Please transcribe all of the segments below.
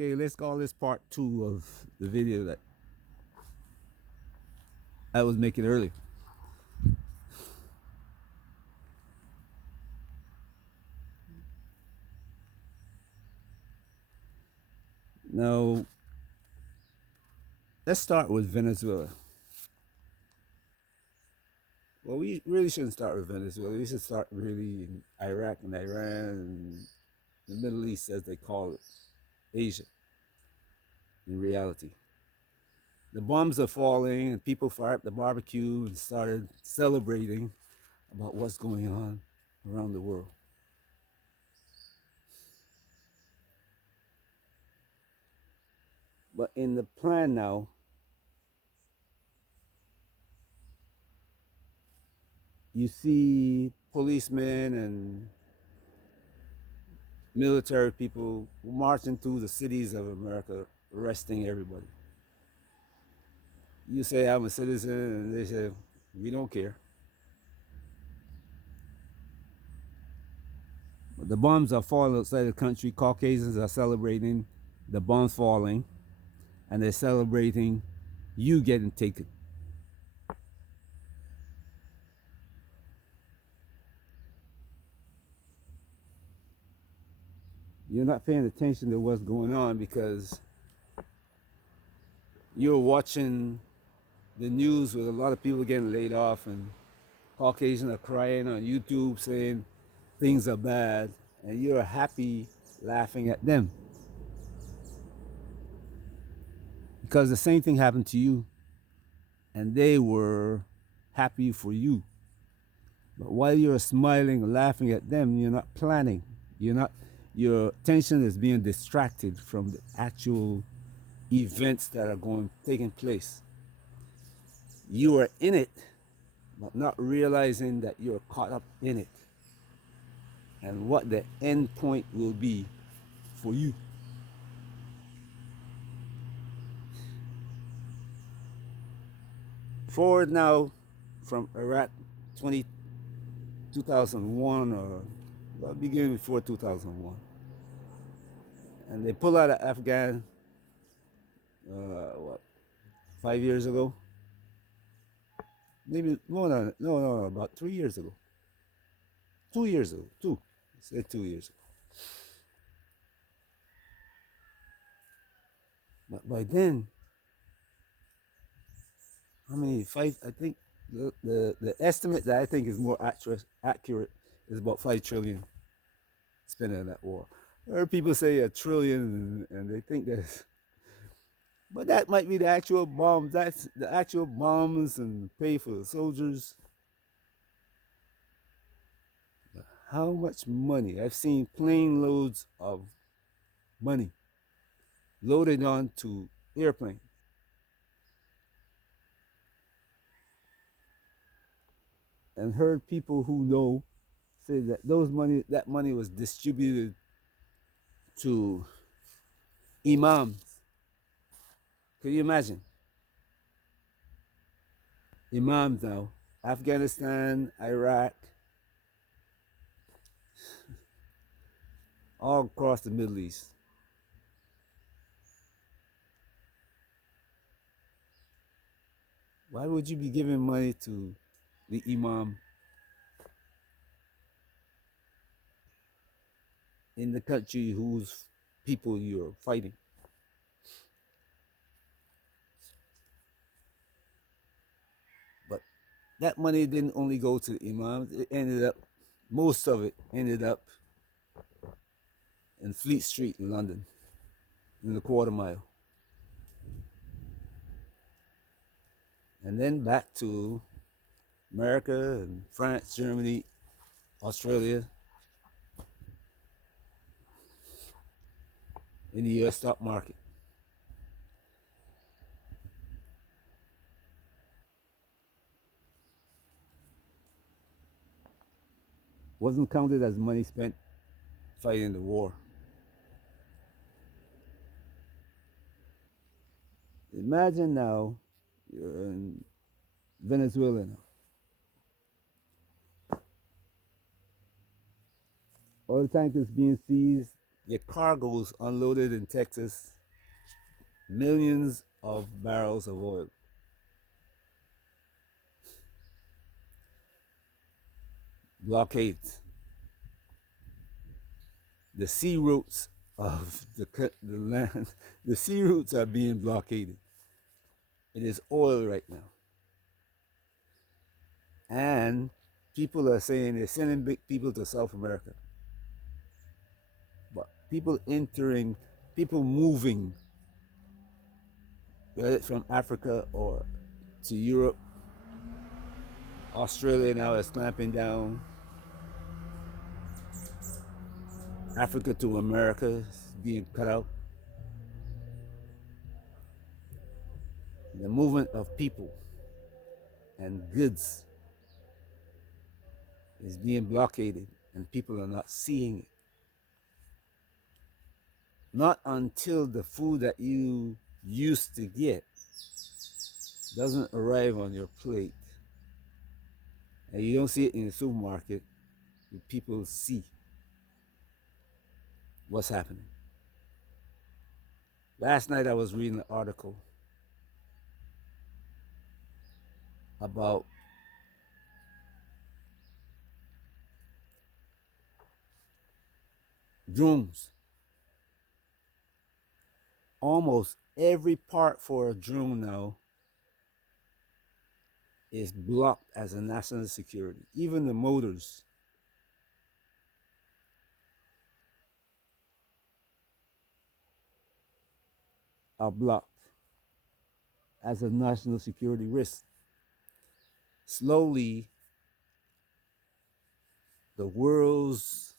Okay, let's call this part 2 of the video that I was making earlier. Now, let's start with Venezuela. Well, we really shouldn't start with Venezuela. We should start really in Iraq and Iran and the Middle East, as they call it, Asia, in reality. The bombs are falling, and people fire up the barbecue and started celebrating about what's going on around the world. But in the plan now, you see policemen and military people marching through the cities of America, arresting everybody. You say, I'm a citizen, and they say, we don't care. But the bombs are falling outside the country. Caucasians are celebrating the bombs falling, and they're celebrating you getting taken. You're not paying attention to what's going on because you're watching the news with a lot of people getting laid off, and Caucasians are crying on YouTube saying things are bad, and you're happy laughing at them. Because the same thing happened to you, and they were happy for you. But while you're smiling and laughing at them, you're not planning. You're not. Your attention is being distracted from the actual events that are taking place. You are in it, but not realizing that you're caught up in it, and what the end point will be for you. Forward now from Iraq 2001, or well, beginning before 2001. And they pull out of Afghan, what, 5 years ago? Maybe, no, about 3 years ago. 2 years ago, I said 2 years ago. But by then, how many, five, I think the estimate that I think is more accurate is about 5 trillion spent on that war. I heard people say a trillion, and they think that, but that might be the actual bombs. That's the actual bombs and pay for the soldiers. How much money? I've seen plane loads of money loaded onto airplanes, and heard people who know say that that money was distributed to imams. Can you imagine? Imams now, Afghanistan, Iraq, all across the Middle East. Why would you be giving money to the imam in the country whose people you're fighting? But that money didn't only go to the imams. Most of it ended up in Fleet Street in London, in the Quarter Mile. And then back to America and France, Germany, Australia, in the US stock market. Wasn't counted as money spent fighting the war. Imagine now you're in Venezuela now. Oil tankers being seized, Your cargoes unloaded in Texas, millions of barrels of oil. Blockades. The sea routes of the land, the sea routes are being blockaded. It is oil right now. And people are saying they're sending big people to South America. But people entering, people moving, whether it's from Africa or to Europe, Australia now is clamping down. Africa to America is being cut out. The movement of people and goods is being blockaded, and people are not seeing it. Not until the food that you used to get doesn't arrive on your plate and you don't see it in the supermarket, people see what's happening. Last night I was reading an article about drones. Almost every part for a drone now is blocked as a national security. Even the motors are blocked as a national security risk. Slowly, the world's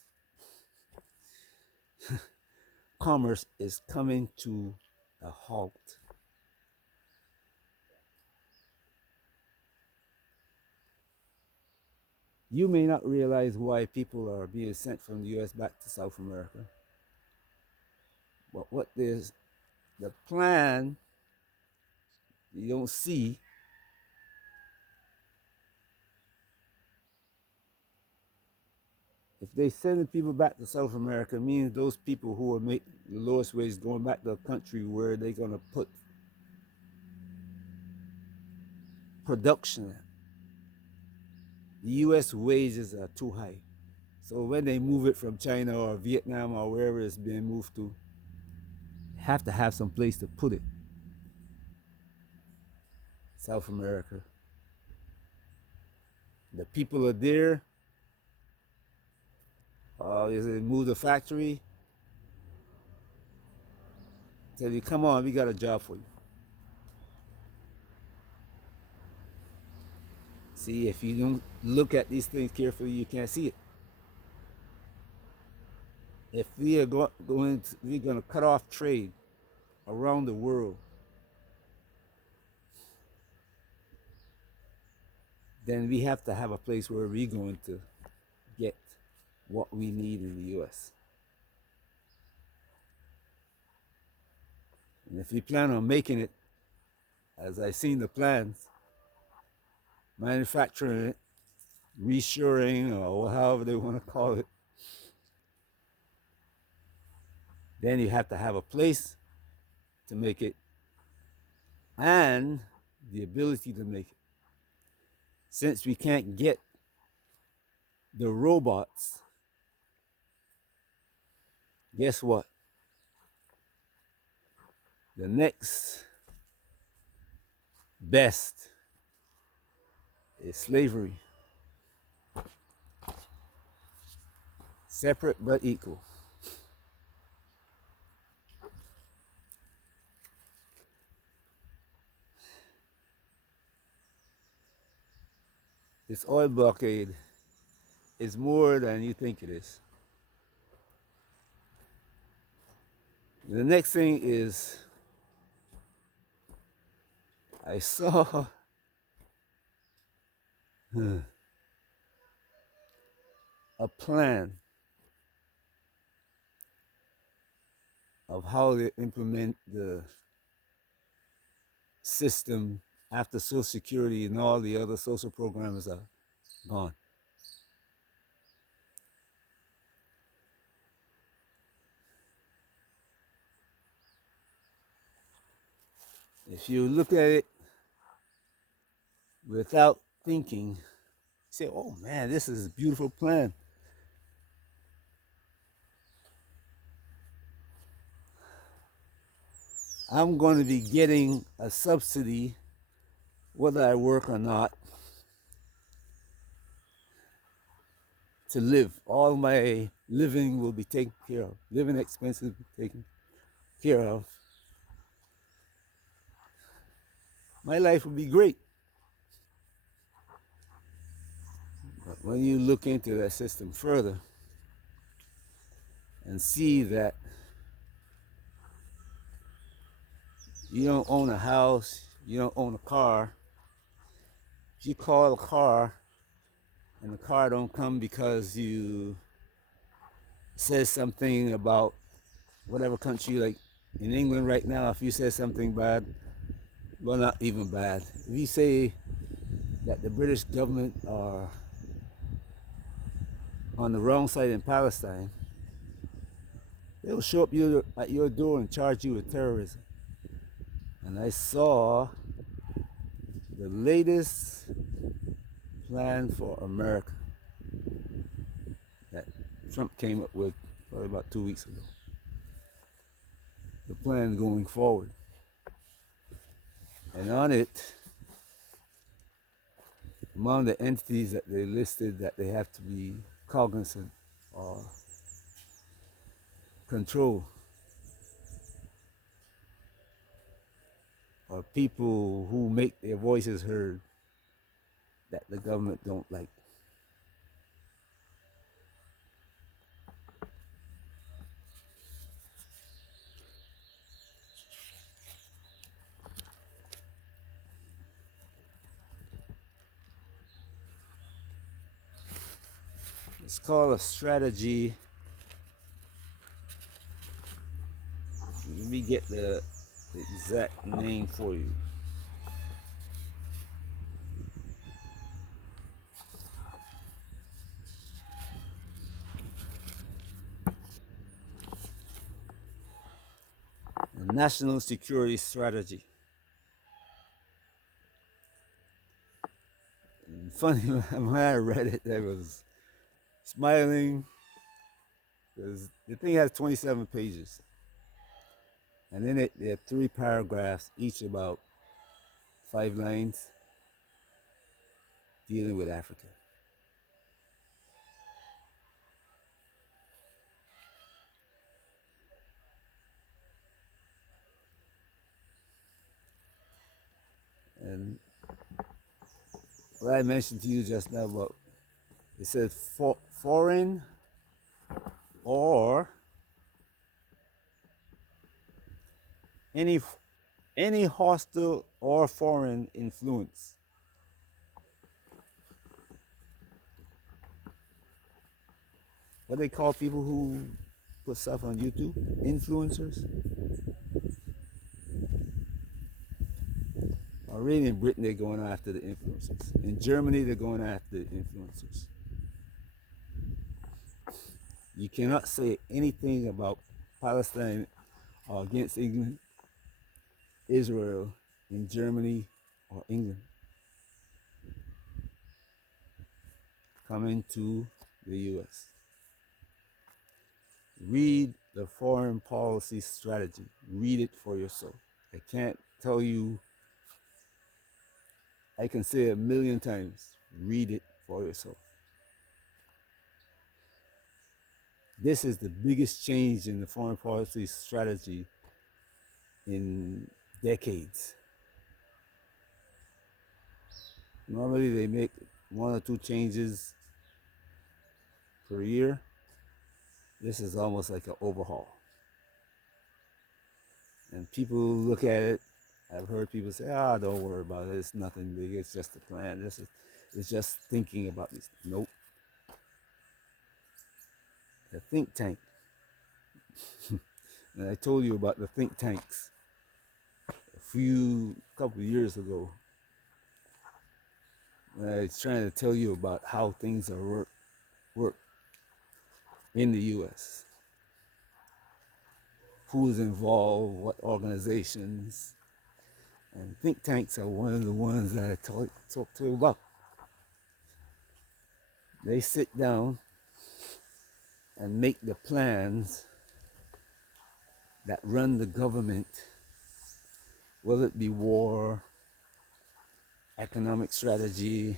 commerce is coming to a halt. You may not realize why people are being sent from the US back to South America. But what there's the plan you don't see, if they send the people back to South America, means those people who are making the lowest wage going back to a country where they're gonna put production. The US wages are too high. So when they move it from China or Vietnam or wherever it's being moved to, have to have some place to put it. South America. The people are there. They move the factory. Tell you, come on, we got a job for you. See, if you don't look at these things carefully, you can't see it. If we are we're going to cut off trade around the world, then we have to have a place where we're going to get what we need in the US. And if we plan on making it, as I've seen the plans, manufacturing it, reshoring, or however they want to call it, then you have to have a place to make it and the ability to make it. Since we can't get the robots, guess what? The next best is slavery. Separate but equal. This oil blockade is more than you think it is. The next thing is I saw a plan of how they implement the system after Social Security and all the other social programs are gone. If you look at it without thinking, you say, oh man, this is a beautiful plan. I'm going to be getting a subsidy whether I work or not to live. All my living will be taken care of. Living expenses will be taken care of. My life will be great. But when you look into that system further and see that you don't own a house, you don't own a car, if you call a car and the car don't come because you said something about whatever country, like in England right now, if you say something bad, well, not even bad. If you say that the British government are on the wrong side in Palestine, they'll show up at your door and charge you with terrorism. And I saw the latest plan for America that Trump came up with probably about 2 weeks ago. The plan going forward. And on it, among the entities that they listed that they have to be cognizant or control are people who make their voices heard that the government don't like. It's called a strategy. Let me get the exact name for you. The National Security Strategy. And funny, when I read it, I was smiling because the thing has 27 pages. And in it, there are 3 paragraphs, each about 5 lines, dealing with Africa. And what I mentioned to you just now about, it says foreign or any any hostile or foreign influence. What they call people who put stuff on YouTube? Influencers. Already in Britain, they're going after the influencers. In Germany, they're going after the influencers. You cannot say anything about Palestine or against England, Israel, in Germany or England. Coming to the US. Read the foreign policy strategy. Read it for yourself. I can't tell you, I can say it 1,000,000 times. Read it for yourself. This is the biggest change in the foreign policy strategy in decades. Normally they make 1 or 2 changes per year. This is almost like an overhaul. And people look at it, I've heard people say, don't worry about it, it's nothing big, it's just a plan. It's just thinking about this. Nope. The think tank. And I told you about the think tanks couple of years ago. When I was trying to tell you about how things are work in the US. Who's involved, what organizations, And think tanks are one of the ones that I talk to you about. They sit down and make the plans that run the government, will it be war, economic strategy,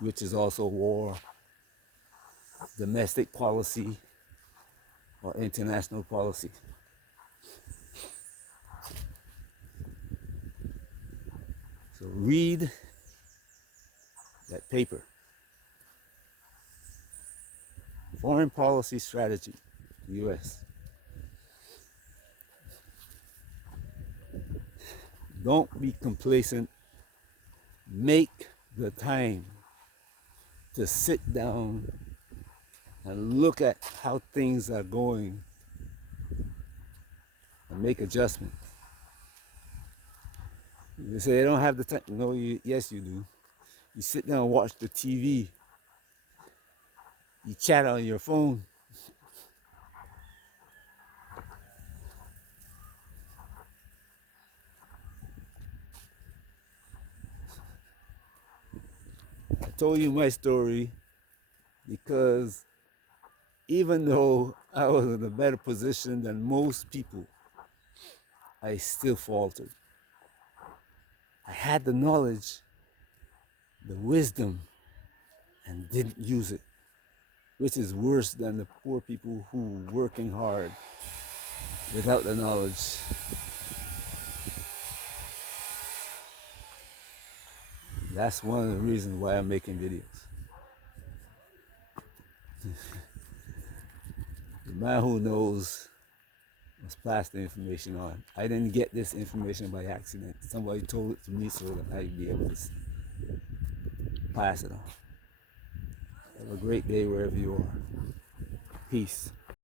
which is also war, domestic policy, or international policy. So read that paper. Foreign Policy Strategy, US. Don't be complacent. Make the time to sit down and look at how things are going and make adjustments. You say, I don't have the time. No, yes, you do. You sit down and watch the TV. You chat on your phone. I told you my story because even though I was in a better position than most people, I still faltered. I had the knowledge, the wisdom, and didn't use it, which is worse than the poor people who were working hard without the knowledge. That's one of the reasons why I'm making videos. The man who knows must pass the information on. I didn't get this information by accident. Somebody told it to me so that I'd be able to pass it on. Have a great day wherever you are. Peace.